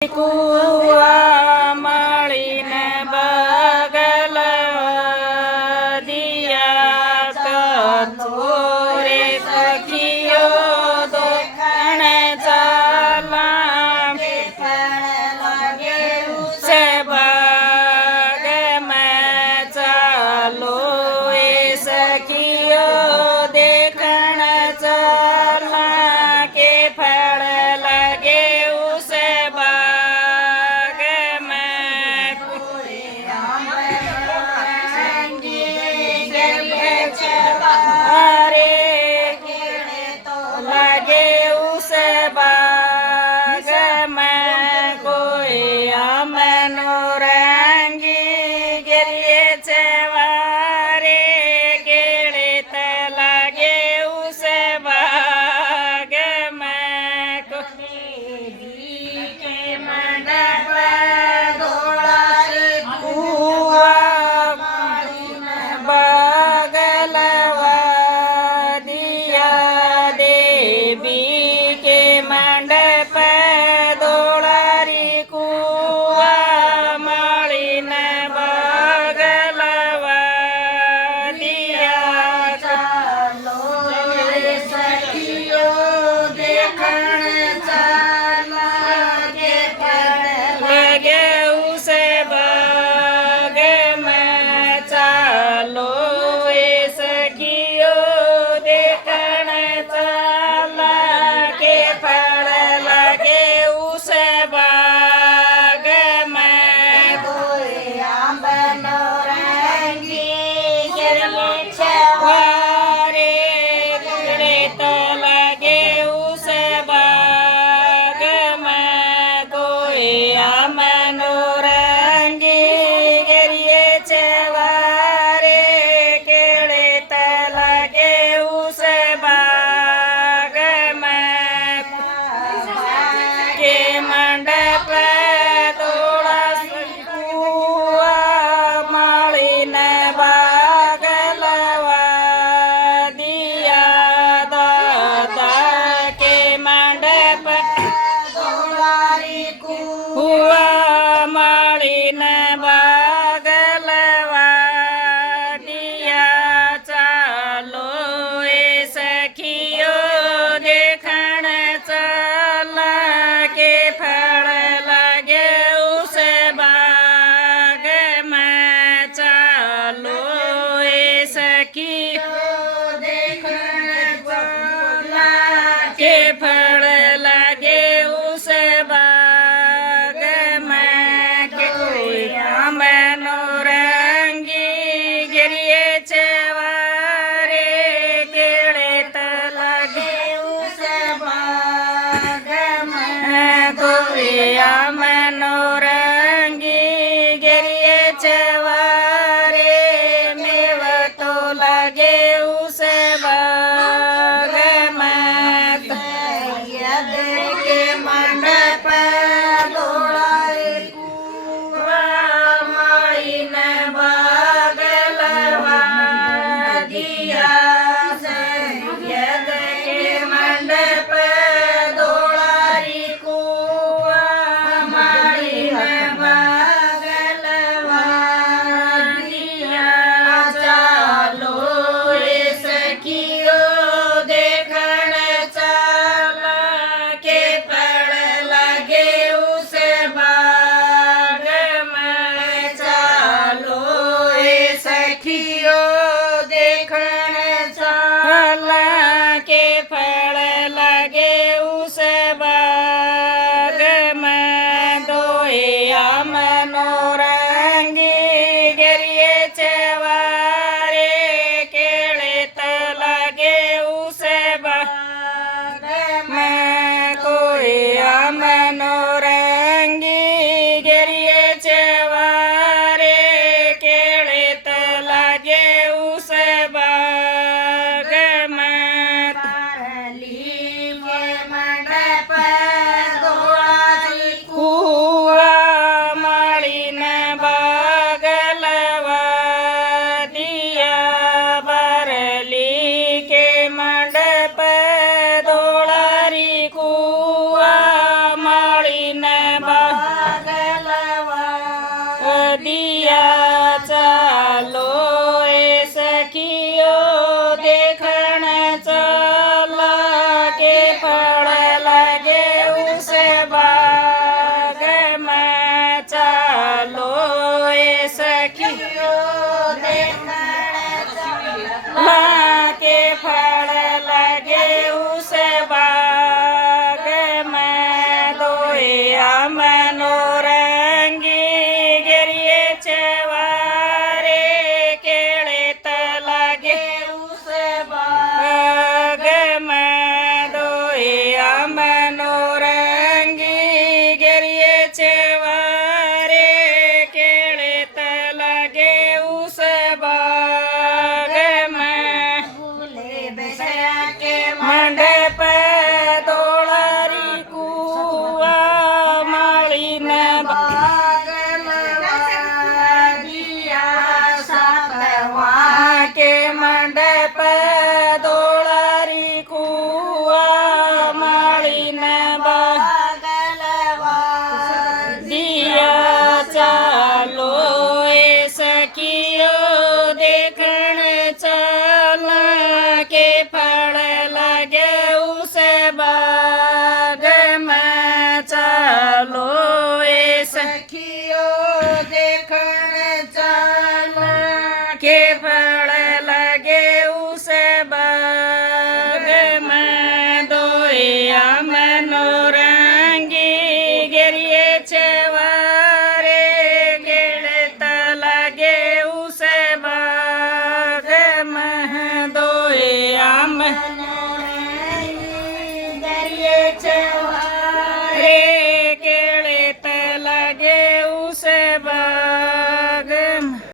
કુવા મળીને બગલ દિયા કરતો રે સખીઓ દોખણે ચાલા છે બગ મેં ચાલો એ સખીઓ દેખણ ચાલા કે ફળ લગે ઉસે બગ दिया चालो ए सखियो देखण चला के फल लगे उस बाग में चालो ए सखियो देखण चला के फल लगे उस बाग में दोया मनोरंगी गिरिए चवारे केले लगे उस बाग में दोया मनोरंगी गिरिए चवारे केले लगे उस बाग में भूले बेसया के मंडप तोलारी कुआ माली न बाग दिया सातवा के मंडप तोलारी कुआ माली न बाग दिया चालो ए सखियो देखण चला के फल लगे उस बाग में चालो ए सखी